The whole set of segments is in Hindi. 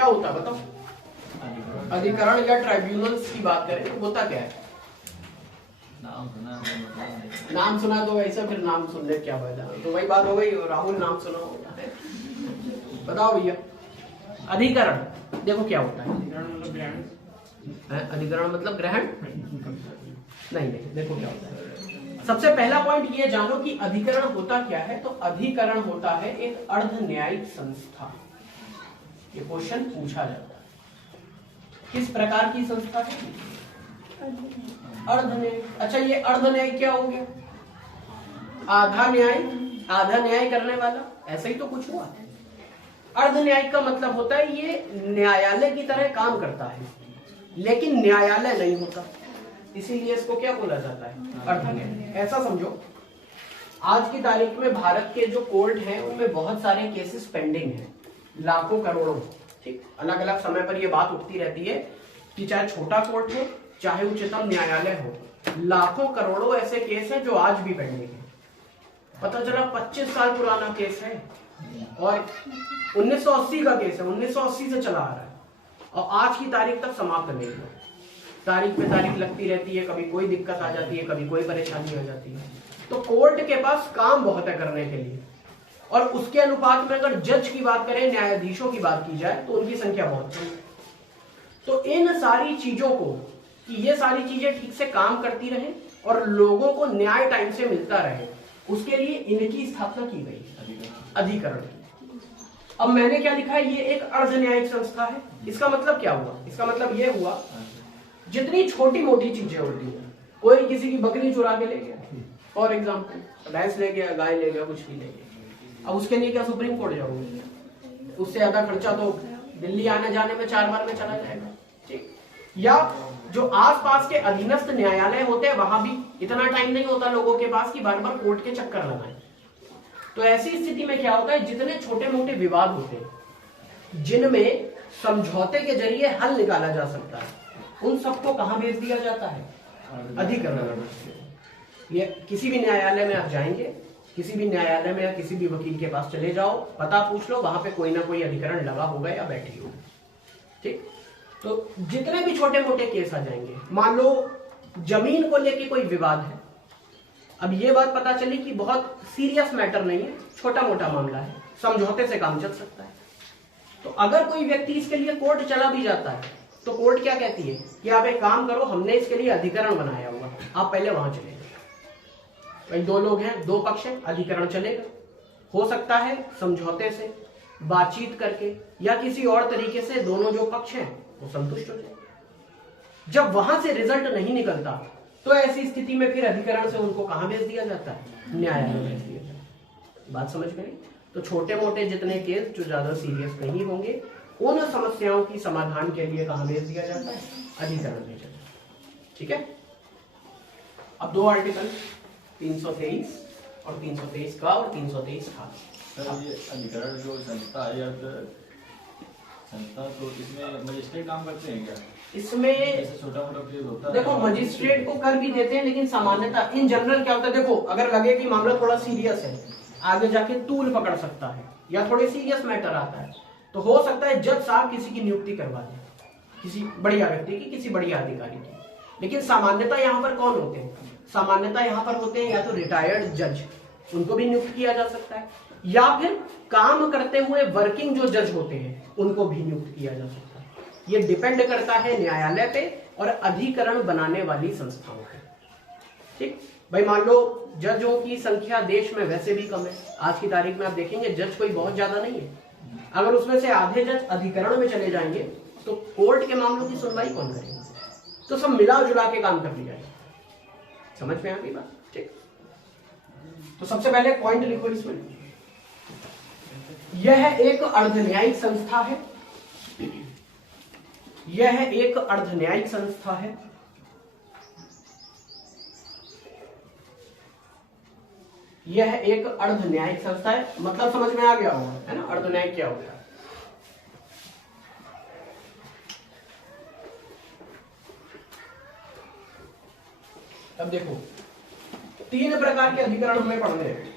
क्या होता है बताओ? अधिकरण या ट्राइब्यूनल्स की बात करें तो होता क्या है? नाम सुना तो वैसा, फिर नाम सुनने क्या फायदा? तो वही बात हो गई, राहुल नाम सुना होगा। बताओ भैया, अधिकरण देखो क्या होता है? अधिकरण मतलब ग्रहण नहीं, देखो क्या होता है। सबसे पहला पॉइंट ये जानो कि अधिकरण होता क्या है। तो अधिकरण होता है एक अर्ध न्यायिक संस्था। ये क्वेश्चन पूछा जाता है, किस प्रकार की संस्था है? अर्ध न्याय। अच्छा, ये अर्ध न्याय क्या हो गया? आधा न्याय, आधा न्याय करने वाला, ऐसा ही तो कुछ हुआ। अर्ध न्यायिक का मतलब होता है ये न्यायालय की तरह काम करता है लेकिन न्यायालय नहीं होता, इसीलिए इसको क्या बोला जाता है? अर्ध न्याय। ऐसा समझो, आज की तारीख में भारत के जो कोर्ट हैं उनमें बहुत सारे केसेस पेंडिंग हैं, लाखों करोड़ों। ठीक, अलग अलग समय पर ये बात उठती रहती है कि चाहे छोटा कोर्ट हो चाहे उच्चतम न्यायालय हो, लाखों करोड़ों ऐसे केस हैं जो आज भी पेंडिंग है। पता चला 25 साल पुराना केस है और 1980 का केस है, 1980 से चला आ रहा है और आज की तारीख तक समाप्त नहीं हुआ। तारीख पे तारीख लगती रहती है, कभी कोई दिक्कत आ जाती है, कभी कोई परेशानी आ जाती है। तो कोर्ट के पास काम बहुत है करने के लिए, और उसके अनुपात में अगर जज की बात करें, न्यायाधीशों की बात की जाए तो उनकी संख्या बहुत कम है। तो इन सारी चीजों को, कि ये सारी चीजें ठीक से काम करती रहे और लोगों को न्याय टाइम से मिलता रहे, उसके लिए इनकी स्थापना की गई, अधिकरण। अब मैंने क्या लिखा है? ये एक अर्ध न्यायिक संस्था है। इसका मतलब क्या हुआ? इसका मतलब ये हुआ जितनी छोटी मोटी चीजें होती हैं, कोई किसी की बकरी चुरा के ले गया, फॉर एग्जाम्पल भैंस ले गया, गाय ले गया, कुछ भी ले गया, अब उसके लिए क्या सुप्रीम कोर्ट जाओगे? उससे ज्यादा खर्चा तो दिल्ली आने जाने में 4 बार में चला जाएगा। ठीक, या जो आसपास के अधीनस्थ न्यायालय होते हैं वहां भी इतना टाइम नहीं होता लोगों के पास कि बार बार कोर्ट के चक्कर लगाएं। तो ऐसी स्थिति में क्या होता है, जितने छोटे मोटे विवाद होते हैं जिनमें समझौते के जरिए हल निकाला जा सकता है, उन सबको कहां भेज दिया जाता है? अधिकरण। ये किसी भी न्यायालय में आप जाएंगे, किसी भी न्यायालय में या किसी भी वकील के पास चले जाओ, पता पूछ लो, वहां पे कोई ना कोई अधिकरण लगा होगा या बैठी होगी। ठीक, तो जितने भी छोटे मोटे केस आ जाएंगे, मान लो जमीन को लेके कोई विवाद है, अब ये बात पता चली कि बहुत सीरियस मैटर नहीं है, छोटा मोटा मामला है, समझौते से काम चल सकता है, तो अगर कोई व्यक्ति इसके लिए कोर्ट चला भी जाता है तो कोर्ट क्या कहती है कि आप एक काम करो, हमने इसके लिए अधिकरण बनाया हुआ, आप पहले वहां चले जाओ। भाई 2 लोग हैं, 2 पक्ष हैं, अधिकरण चलेगा। हो सकता है समझौते से, बातचीत करके या किसी और तरीके से दोनों जो पक्ष हैं वो संतुष्ट हो जाए। जब वहां से रिजल्ट नहीं निकलता तो ऐसी स्थिति में फिर अधिकरण से उनको कहां भेज दिया जाता है? न्यायालय भेज दिया जाता है। बात समझ गई? तो छोटे मोटे जितने केस जो ज्यादा सीरियस नहीं होंगे, उन समस्याओं की समाधान के लिए कहां भेज दिया जाता है? अधिकरण भेजा जाता है। ठीक है, अब 2 आर्टिकल 323 और 323 का और 323 का। सर ये अधिकरण जो संस्था है या संस्था, तो इसमें मजिस्ट्रेट काम करते हैं क्या? इसमें छोटा मोटा केस होता है, देखो मजिस्ट्रेट को कर भी देते हैं, लेकिन सामान्यतः इन जनरल क्या होता है, देखो अगर लगे कि मामला थोड़ा सीरियस है, आगे जाके तूल पकड़ सकता है या थोड़े सीरियस मैटर आता है, तो हो सकता है जज साहब किसी की नियुक्ति करवा दें, किसी बढ़िया व्यक्ति की, किसी बढ़िया अधिकारी की। लेकिन सामान्यतः यहाँ पर कौन होते हैं? सामान्यतः यहाँ पर होते हैं या तो रिटायर्ड जज, उनको भी नियुक्त किया जा सकता है, या फिर काम करते हुए वर्किंग जो जज होते हैं उनको भी नियुक्त किया जा सकता है। ये डिपेंड करता है न्यायालय पे और अधिकरण बनाने वाली संस्थाओं पे। ठीक, भाई मान लो जजों की संख्या देश में वैसे भी कम है, आज की तारीख में आप देखेंगे जज कोई बहुत ज्यादा नहीं है, अगर उसमें से आधे जज अधिकरण में चले जाएंगे तो कोर्ट के मामलों की सुनवाई कौन करेगा? तो सब मिला जुला के काम कर लिया जाए। समझ में आ गई बात? ठीक, तो सबसे पहले पॉइंट लिखो इसमें, यह एक अर्धन्यायिक संस्था है, यह एक अर्धन्यायिक संस्था है। यह एक अर्धन्यायिक संस्था है, मतलब समझ में आ गया होगा, है ना? अर्धन्यायिक क्या होता है? अब देखो 3 प्रकार के अधिकरण हमें पढ़ने हैं।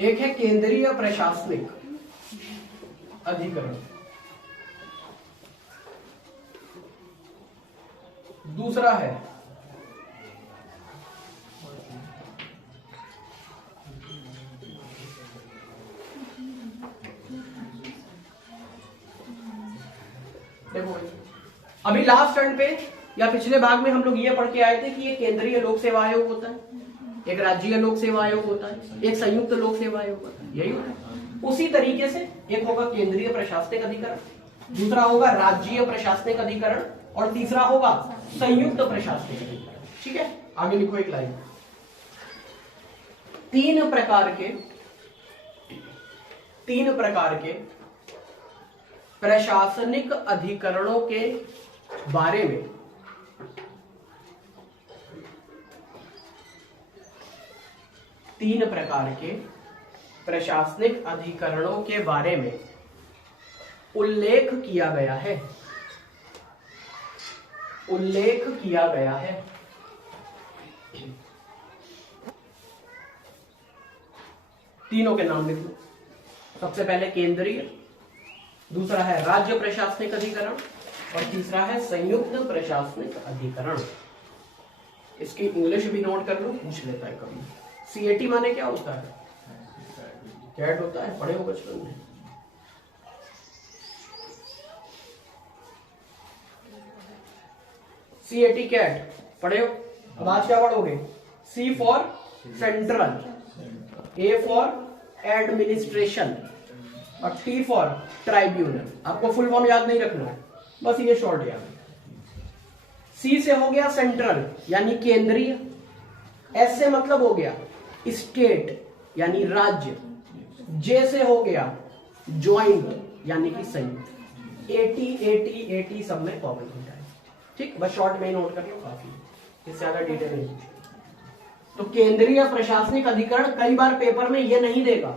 एक है केंद्रीय प्रशासनिक अधिकरण, दूसरा है देखो अभी लास्ट टर्न पे या पिछले भाग में हम लोग ये पढ़ के आए थे कि ये केंद्रीय लोक सेवा आयोग होता है, एक राज्य लोक सेवा आयोग होता है, एक संयुक्त लोक सेवा आयोग होता है, यही होता है। उसी तरीके से एक होगा केंद्रीय प्रशासनिक अधिकरण, दूसरा होगा राज्य प्रशासनिक अधिकरण और तीसरा होगा संयुक्त प्रशासनिक अधिकरण। ठीक है, आगे लिखो एक लाइन। तीन प्रकार के प्रशासनिक अधिकरणों के बारे में तीन प्रकार के प्रशासनिक अधिकरणों के बारे में उल्लेख किया गया है। उल्लेख किया गया है। तीनों के नाम लिख लो। सबसे पहले केंद्रीय, दूसरा है राज्य प्रशासनिक अधिकरण और तीसरा है संयुक्त प्रशासनिक अधिकरण। इसकी इंग्लिश भी नोट कर लो, पूछ लेता है कभी। सीएटी माने क्या होता है? कैट होता है, पढ़े हो बचपन में। सीएटी कैट पढ़े हो। अब आज क्या पढ़ोगे? C for central, A for administration और टी फॉर ट्राइब्यूनल। आपको फुल फॉर्म याद नहीं रखना है, बस ये शॉर्ट याद है। सी से हो गया सेंट्रल यानी केंद्रीय, एस से मतलब हो गया स्टेट यानी राज्य, जे से हो गया ज्वाइंट यानी कि संयुक्त, एटी सब में कॉमन होता है। ठीक, बस शॉर्ट में नोट कर लो, काफी, इससे ज्यादा डिटेल नहीं। तो केंद्रीय प्रशासनिक अधिकरण कई बार पेपर में ये नहीं देगा,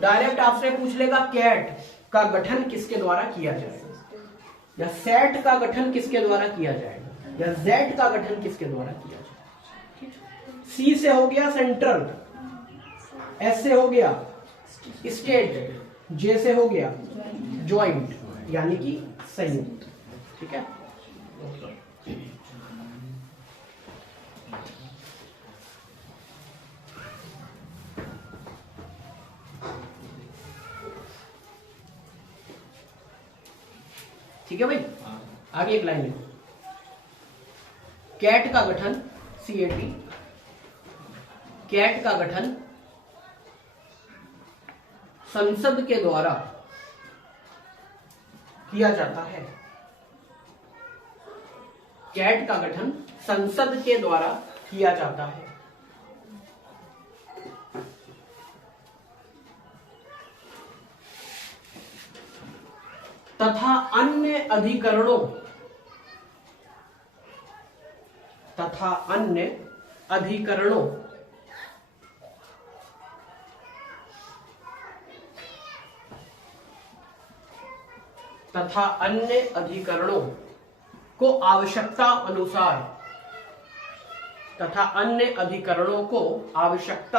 डायरेक्ट आपसे पूछ लेगा कैट का गठन किसके द्वारा किया जाएगा, या सेट का गठन किसके द्वारा किया जाएगा, या जेड का गठन किसके द्वारा किया जाएगा। सी से हो गया सेंट्रल, एस से हो गया स्टेट, जे से हो गया ज्वाइंट यानी कि संयुक्त। ठीक है, ठीक है भाई। आगे एक लाइन लिखो। कैट का गठन, सीएटी, कैट का गठन संसद के द्वारा किया जाता है। कैट का गठन संसद के द्वारा किया जाता है। तथा अन्य अधिकरणों तथा अन्य अधिकरणों को आवश्यकता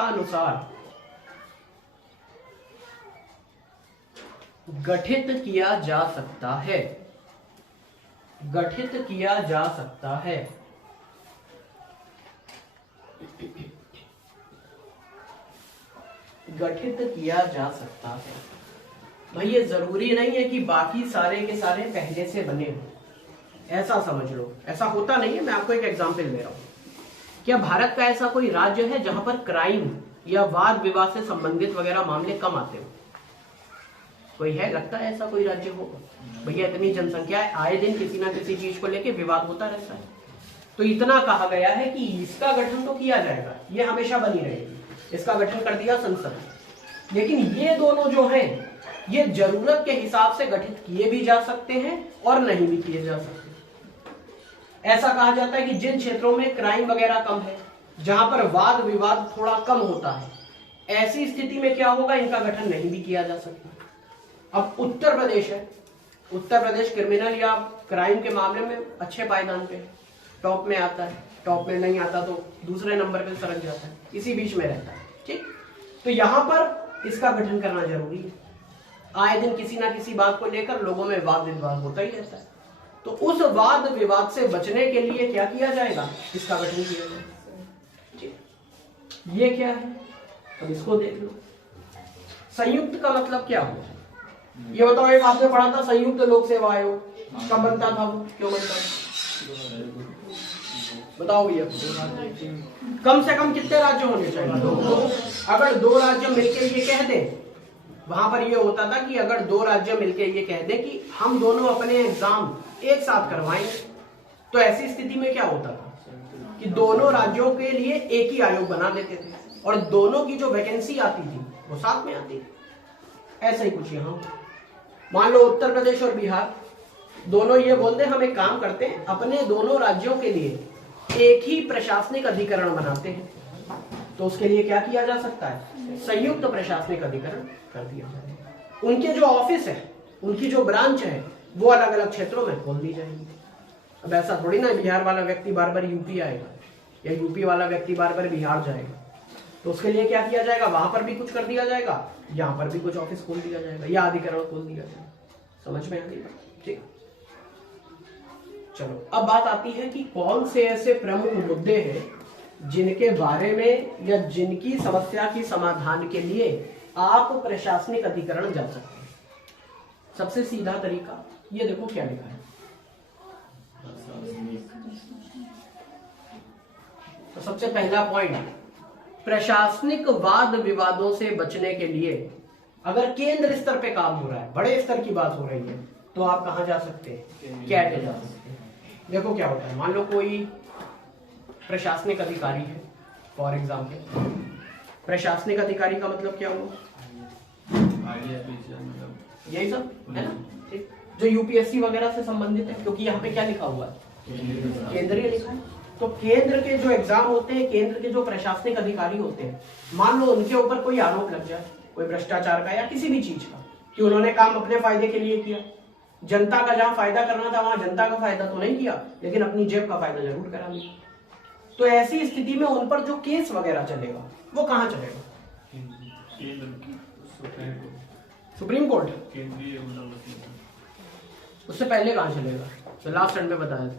अनुसार गठित किया जा सकता है। गठित किया जा सकता है। गठित किया जा सकता है। भाई ये जरूरी नहीं है कि बाकी सारे के सारे पहले से बने हो, ऐसा समझ लो। ऐसा होता नहीं है। मैं आपको एक एग्जांपल दे रहा हूं। क्या भारत का ऐसा कोई राज्य है जहां पर क्राइम या वाद विवाद से संबंधित वगैरह मामले कम आते हो? कोई है? लगता है ऐसा कोई राज्य होगा? भैया इतनी जनसंख्या है, आए दिन किसी ना किसी चीज को लेके विवाद होता रहता है। तो इतना कहा गया है कि इसका गठन तो किया जाएगा, ये हमेशा बनी रहेगी। इसका गठन कर दिया संसद, लेकिन ये दोनों जो हैं ये जरूरत के हिसाब से गठित किए भी जा सकते हैं और नहीं भी किए जा सकते। ऐसा कहा जाता है कि जिन क्षेत्रों में क्राइम वगैरह कम है, जहां पर वाद विवाद थोड़ा कम होता है, ऐसी स्थिति में क्या होगा, इनका गठन नहीं भी किया जा सकता। अब उत्तर प्रदेश है, उत्तर प्रदेश क्रिमिनल या क्राइम के मामले में अच्छे पायदान पे टॉप में आता है, टॉप में नहीं आता तो दूसरे नंबर पे सरक जाता है, इसी बीच में रहता है। ठीक, तो यहां पर इसका गठन करना जरूरी है। आए दिन किसी ना किसी बात को लेकर लोगों में वाद विवाद होता ही रहता है। तो उस वाद विवाद से बचने के लिए क्या किया जाएगा, इसका गठन किया जाएगा। ये क्या है, अब इसको देख लो। संयुक्त का मतलब क्या हुआ, ये बताओ। एक आपने पढ़ा था संयुक्त लोक सेवा आयोग, कब बनता था वो, क्यों बनता था, बताओ भैया। कम से कम कितने राज्य होने चाहिए, दो। अगर दो राज्य मिलके ये कह दें, वहां पर ये होता था कि अगर दो राज्य मिलके ये कह दें कि हम दोनों अपने एग्जाम एक साथ करवाएंगे, तो ऐसी स्थिति में क्या होता था कि दोनों राज्यों के लिए एक ही आयोग बना देते थे और दोनों की जो वैकेंसी आती थी वो साथ में आती थी। ऐसा ही कुछ यहाँ मान लो उत्तर प्रदेश और बिहार दोनों ये बोलते हैं हम एक काम करते हैं, अपने दोनों राज्यों के लिए एक ही प्रशासनिक अधिकरण बनाते हैं, तो उसके लिए क्या किया जा सकता है, संयुक्त प्रशासनिक अधिकरण कर दिया जाए। उनके जो ऑफिस है, उनकी जो ब्रांच है, वो अलग अलग क्षेत्रों में खोल दी जाएगी। अब ऐसा थोड़ी ना बिहार वाला व्यक्ति बार बार यूपी आएगा या यूपी वाला व्यक्ति बार बार बिहार जाएगा, तो उसके लिए क्या किया जाएगा, वहां पर भी कुछ कर दिया जाएगा, यहाँ पर भी कुछ ऑफिस खोल दिया जाएगा या अधिकरण खोल दिया जाएगा। समझ में आ गई बात, ठीक। चलो अब बात आती है कि कौन से ऐसे प्रमुख मुद्दे हैं जिनके बारे में या जिनकी समस्या की समाधान के लिए आप प्रशासनिक अधिकरण जा सकते हैं। सबसे सीधा तरीका ये देखो क्या लिखा है, तो सबसे पहला पॉइंट, प्रशासनिक वाद विवादों से बचने के लिए अगर केंद्र स्तर पे काम हो रहा है, बड़े स्तर की बात हो रही है, तो आप कहां जा सकते हैं, कैट जा सकते हैं। देखो क्या होता है, मान लो कोई प्रशासनिक अधिकारी है, फॉर एग्जाम्पल। प्रशासनिक अधिकारी का मतलब क्या हुआ, यही सब है ना, ठीक, जो यूपीएससी वगैरह से संबंधित है, क्योंकि यहाँ पे क्या लिखा हुआ है, केंद्रीय लिखा है। तो केंद्र के जो एग्जाम होते हैं, केंद्र के जो प्रशासनिक अधिकारी होते हैं, मान लो उनके ऊपर कोई आरोप लग जाए, कोई भ्रष्टाचार का या किसी भी चीज का, कि उन्होंने काम अपने फायदे के लिए किया, जनता का जहां फायदा करना था वहां जनता का फायदा तो नहीं किया, लेकिन अपनी जेब का फायदा जरूर करा लिया, तो ऐसी स्थिति में उन पर जो केस वगैरह चलेगा वो कहां चलेगा, सुप्रीम कोर्ट, उससे पहले कहां चलेगा, तो लास्ट एंड में बताया था।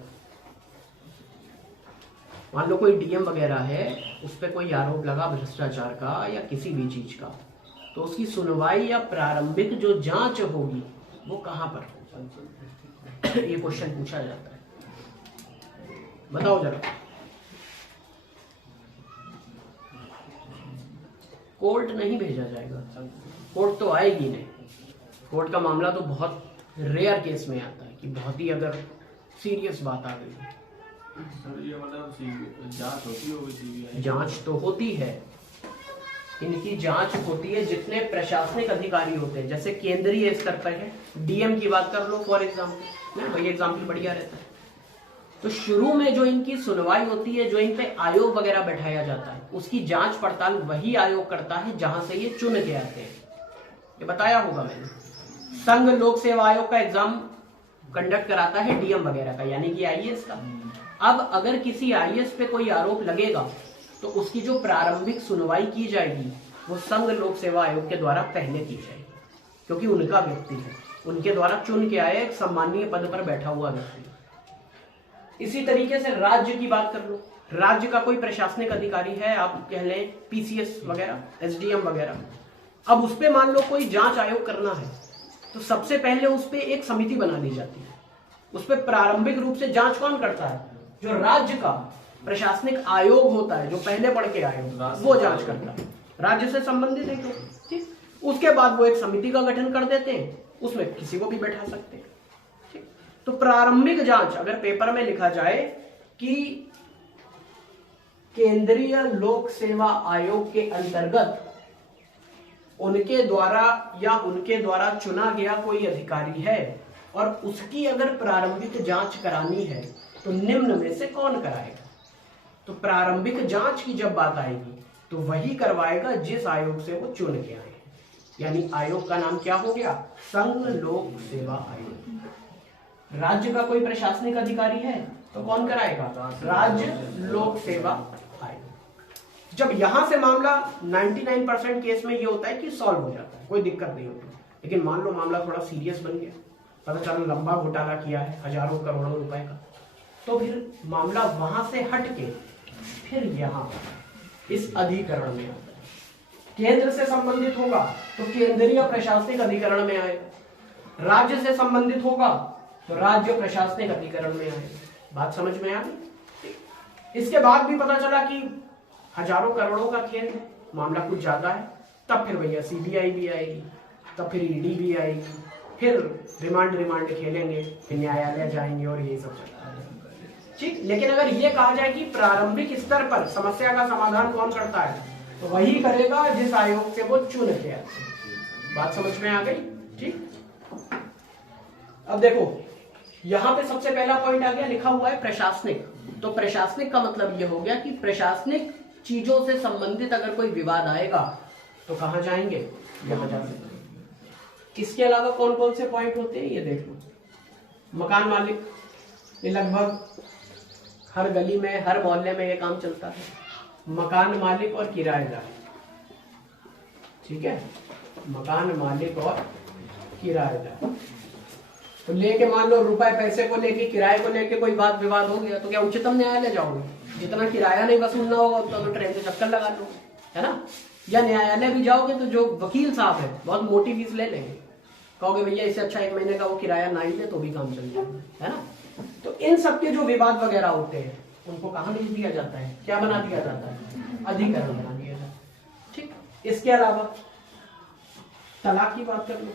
मान लो कोई डीएम वगैरह है, उस पर कोई आरोप लगा भ्रष्टाचार का या किसी भी चीज का, तो उसकी सुनवाई या प्रारंभिक जो जांच होगी वो कहां पर, ये क्वेश्चन पूछा जाता है, बताओ जरा। कोर्ट नहीं भेजा जाएगा, कोर्ट तो आएगी नहीं, कोर्ट का मामला तो बहुत रेयर केस में आता है कि बहुत ही अगर सीरियस बात आ गई। ये मतलब जांच होती होगी, जांच तो होती है, इनकी जांच होती है जितने प्रशासनिक अधिकारी होते हैं, जैसे केंद्रीय स्तर पर है, डीएम की बात कर लो फॉर एग्जाम्पल, वही एग्जाम्पल बढ़िया रहता है। तो शुरू में जो इनकी सुनवाई होती है, जो इन पे आयोग वगैरह बैठाया जाता है, उसकी जांच पड़ताल वही आयोग करता है जहां से ये चुन के आते हैं। ये बताया होगा मैंने, संघ लोक सेवा आयोग का एग्जाम कंडक्ट कराता है डीएम वगैरह का, यानी कि आईएएस का। अब अगर किसी आईएएस पे कोई आरोप लगेगा तो उसकी जो प्रारंभिक सुनवाई की जाएगी वो संघ लोक सेवा आयोग के द्वारा पहले की जाएगी, क्योंकि उनका व्यक्ति है, उनके द्वारा चुन के आए एक सम्मानीय पद पर बैठा हुआ व्यक्ति। इसी तरीके से राज्य की बात कर लो, राज्य का कोई प्रशासनिक अधिकारी है, आप कह लें पीसीएस वगैरह, एसडीएम वगैरह। अब उस पे मान लो कोई जांच आयोग करना है, तो सबसे पहले उस पे एक समिति बना दी जाती है, उस पे प्रारंभिक रूप से जांच कौन करता है, जो राज्य का प्रशासनिक आयोग होता है, जो पहले पढ़ के आए वो जांच करता है, राज्य से संबंधित है, ठीक। उसके बाद वो एक समिति का गठन कर देते हैं, उसमें किसी को भी बैठा सकते हैं, ठीक। तो प्रारंभिक जांच अगर पेपर में लिखा जाए कि केंद्रीय लोक सेवा आयोग के अंतर्गत उनके द्वारा चुना गया कोई अधिकारी है और उसकी अगर प्रारंभिक जांच करानी है तो निम्न में से कौन कराएगा, तो प्रारंभिक जांच की जब बात आएगी तो वही करवाएगा जिस आयोग से वो चुन के आए, यानी आयोग का नाम क्या हो गया, संघ लोक सेवा आयोग। राज्य का कोई प्रशासनिक अधिकारी है तो कौन कराएगा, राज्य लोक सेवा आयोग। जब यहां से मामला 99% केस में ये होता है कि सॉल्व हो जाता है, कोई दिक्कत नहीं होती, लेकिन मान लो मामला थोड़ा सीरियस बन गया, पता चला लंबा घोटाला किया है हजारों करोड़ों रुपए का, तो फिर मामला वहां से हट के फिर यहाँ इस अधिकरण में आता है। केंद्र से संबंधित होगा तो केंद्रीय प्रशासनिक अधिकरण में आएगा, राज्य से संबंधित होगा तो राज्य प्रशासनिक अधिकरण में आएगा। बात समझ में आ गई? इसके बाद भी पता चला कि हजारों करोड़ों का खेल है, मामला कुछ ज्यादा है, तब फिर भैया सीबीआई भी आएगी, तब फिर ईडी भी आएगी, फिर रिमांड खेलेंगे, फिर न्यायालय जाएंगे और यही सब चलता है। ठीक, लेकिन अगर ये कहा जाए कि प्रारंभिक स्तर पर समस्या का समाधान कौन करता है, तो वही करेगा जिस आयोग से वो चुन के आए। बात समझ में आ गई? ठीक, अब देखो यहां पे सबसे पहला पॉइंट आ गया, लिखा हुआ है प्रशासनिक। तो प्रशासनिक का मतलब ये हो गया कि प्रशासनिक चीजों से संबंधित अगर कोई विवाद आएगा तो कहां जाएंगे, यहां जा सकते हैं। इसके अलावा कौन कौन से पॉइंट होते हैं ये देख लो। मकान मालिक, ये लगभग हर गली में हर मोहल्ले में ये काम चलता है। मकान मालिक और किराएदार, ठीक है, मकान मालिक और किराएदार। तो लेके मान लो रुपए पैसे को लेके, किराए को लेके कोई बात विवाद हो गया तो क्या उच्चतम न्यायालय जाओगे? जितना किराया नहीं वसूलना होगा तो ट्रेन से चक्कर लगा लो, है ना। या न्यायालय भी जाओगे तो जो वकील साहब है बहुत मोटी फीस ले लेंगे, कहोगे भैया इससे अच्छा 1 महीने का वो किराया ना ही ले तो भी काम चल जाएगा, है ना। तो इन सबके जो विवाद वगैरह होते हैं उनको कहाँ भेज दिया जाता है, क्या बना दिया जाता है, अधिकरण बना दिया जाता है। ठीक, इसके अलावा तलाक की बात कर लो।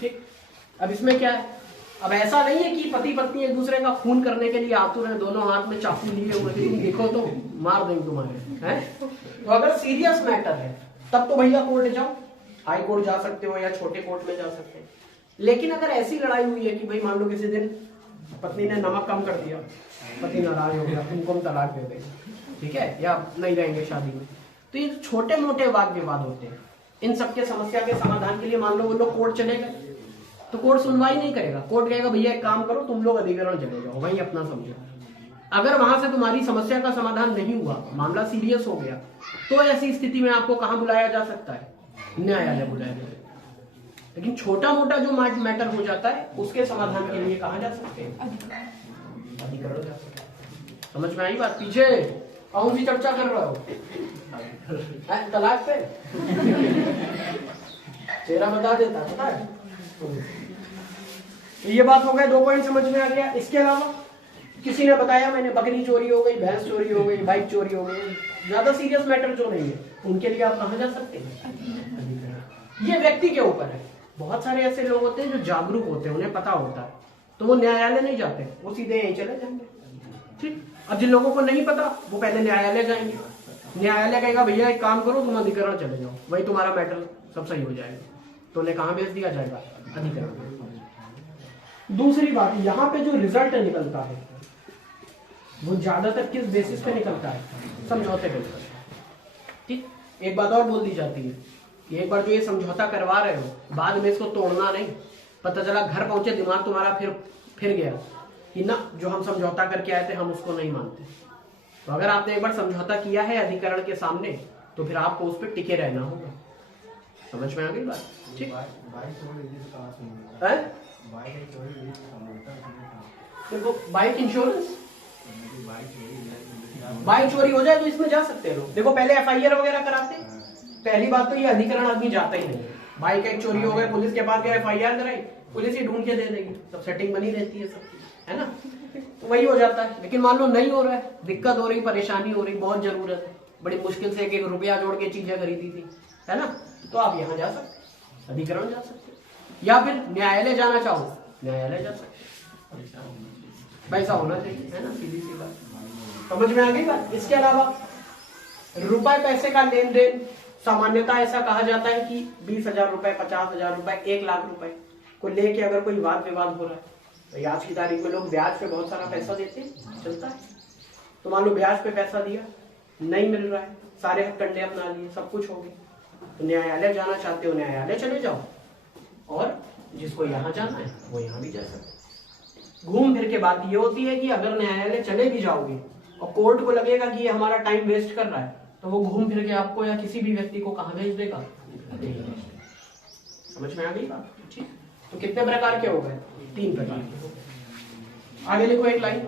ठीक, अब इसमें क्या है, अब ऐसा नहीं है कि पति पत्नी एक दूसरे का खून करने के लिए आतुर हैं, दोनों हाथ में चाकू लिए हुए, लेकिन देखो तो मार देंगे तुम्हारे, हैं। तो अगर सीरियस मैटर है तब तो भैया कोर्ट जाओ, हाई कोर्ट जा सकते हो या छोटे कोर्ट में जा सकते हैं। लेकिन अगर ऐसी लड़ाई हुई है कि भाई मान लो किसी दिन पत्नी ने नमक कम कर दिया, पति नाराज हो गया, तुमको हम तलाक दे देंगे, ठीक है, या नहीं रहेंगे शादी में, तो ये छोटे मोटे वाद विवाद होते हैं। इन सबके समस्या के समाधान के लिए मान लो वो लोग कोर्ट चले गए तो कोर्ट सुनवाई नहीं करेगा, कोर्ट कहेगा भैया एक काम करो तुम लोग अधिकरण चले जाओ, वहीं अपना समझो। अगर वहां से तुम्हारी समस्या का समाधान नहीं हुआ, मामला सीरियस हो गया, तो ऐसी स्थिति में आपको कहां बुलाया जा सकता है, न्यायालय बुलाया जाए। लेकिन छोटा मोटा जो मैटर हो जाता है उसके समाधान के लिए कहां जा सकते हैं, अधिकरण जा सकते हैं। समझ में आई बात? पीछे कौन सी चर्चा कर रहे हो, तलाक पे? चेहरा बता देता, पता है। तो ये बात हो गई, 2 पॉइंट समझ में आ गया। इसके अलावा किसी ने बताया मैंने बकरी चोरी हो गई, भैंस चोरी हो गई, बाइक चोरी हो गई, ज्यादा सीरियस मैटर जो नहीं है उनके लिए आप कहां जा सकते हैं, ये व्यक्ति के ऊपर है। बहुत सारे ऐसे लोग होते हैं जो जागरूक होते हैं, उन्हें पता होता है, तो वो न्यायालय नहीं जाते, वो सीधे यहीं चले जाएंगे। ठीक, अब जिन लोगों को नहीं पता वो पहले न्यायालय जाएंगे, न्यायालय कहेगा भैया एक काम करो तुम अधिकरण चले जाओ, वही तुम्हारा मैटर सब सही हो जाएगा, तो उन्हें कहां भेज दिया जाएगा, अधिकरण में। दूसरी बात, यहाँ पे जो रिजल्ट निकलता है वो ज्यादातर किस बेसिस पे निकलता है, समझौते पे। ठीक, एक बात और बोल दी जाती है कि एक बार जो ये समझौता करवा रहे हो बाद में इसको तोड़ना नहीं। पता चला घर पहुंचे दिमाग तुम्हारा फिर गया कि ना जो हम समझौता करके आए थे हम उसको नहीं मानते। तो अगर आपने एक बार समझौता किया है अधिकरण के सामने तो फिर आपको उस पर टिके रहना होगा। समझ में आ गई बात? ठीक, देखो बाइक इंश्योरेंस, बाइक चोरी हो जाए तो इसमें जा सकते हैं लोग। देखो पहले FIR वगैरह कराते, पहली बात तो ये अधिकरण आदमी जाता ही नहीं। बाइक एक चोरी हो गई, पुलिस के पास गया, FIR कराई, पुलिस ही ढूंढ के दे देगी, सब सेटिंग बनी रहती है सब, है ना। तो वही हो जाता है। लेकिन मान लो नहीं हो रहा है, दिक्कत हो रही, परेशानी हो रही, बहुत जरूरत है, बड़ी मुश्किल से 1-1 रुपया जोड़ के चीजें खरीदी थी, है ना, तो आप यहाँ जा सकते, अधिकरण जा सकते, या फिर न्यायालय जाना चाहो न्यायालय जा सकते, पैसा होना चाहिए, है ना, सीधी सी बात। समझ में आ गई बात? इसके अलावा रुपए पैसे का लेन देन, सामान्यतः ऐसा कहा जाता है कि 20,000 रुपए, 50,000 रुपए, 1 लाख रुपए को लेके अगर कोई वाद विवाद हो रहा है तो आज की तारीख में लोग ब्याज पे बहुत सारा पैसा देते हैं, चलता है। तो मान लो ब्याज पे पैसा दिया, नहीं मिल रहा है, सारे हथकंडे अपना लिए, सब कुछ हो गया, तो न्यायालय जाना चाहते हो न्यायालय चले जाओ, और जिसको यहाँ जाना है वो यहाँ भी जा सकते। घूम फिर के बात ये होती है कि अगर न्यायालय चले भी जाओगे और कोर्ट को लगेगा कि ये हमारा टाइम वेस्ट कर रहा है, तो वो घूम फिर के आपको या किसी भी व्यक्ति को कहां भेज देगा, समझ में आ गई बात? ठीक, तो कितने प्रकार के हो गए? 3 प्रकार के। आगे लिखो एक लाइन।